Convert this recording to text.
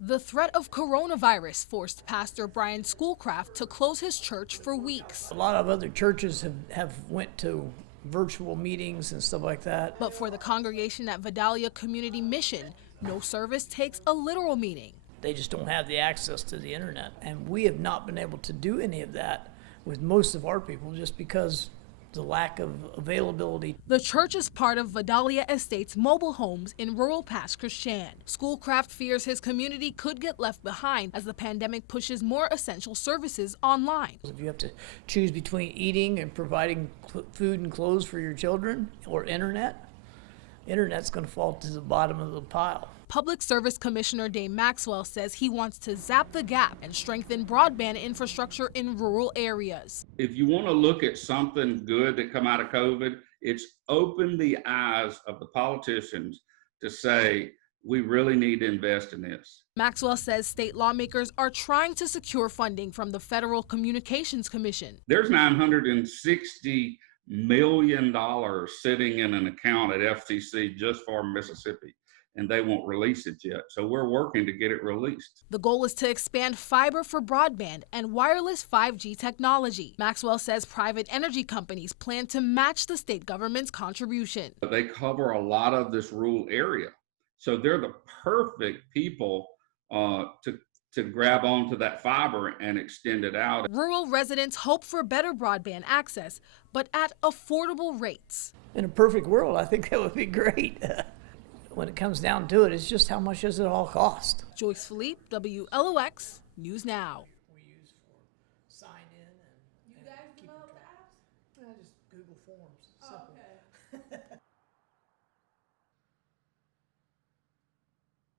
The threat of coronavirus forced Pastor Brian Schoolcraft to close his church for weeks. A lot of other churches have went to virtual meetings and stuff like that. But for the congregation at Vidalia Community Mission, no service takes a literal meaning. They just don't have the access to the internet. And we have not been able to do any of that with most of our people just because the lack of availability. The church is part of Vidalia Estates mobile homes in rural Pas Christian. Schoolcraft fears his community could get left behind as the pandemic pushes more essential services online. If you have to choose between eating and providing food and clothes for your children or internet's going to fall to the bottom of the pile. Public Service Commissioner Dave Maxwell says he wants to zap the gap and strengthen broadband infrastructure in rural areas. If you want to look at something good that come out of COVID, it's opened the eyes of the politicians to say, we really need to invest in this. Maxwell says state lawmakers are trying to secure funding from the Federal Communications Commission. There's $960 million sitting in an account at FCC just for Mississippi, and they won't release it yet. So we're working to get it released. The goal is to expand fiber for broadband and wireless 5G technology. Maxwell says private energy companies plan to match the state government's contribution. They cover a lot of this rural area, so they're the perfect people to grab onto that fiber and extend it out. Rural residents hope for better broadband access, but at affordable rates. In a perfect world, I think that would be great. When it comes down to it, it's just how much does it all cost? Joyce Philippe, WLOX News Now.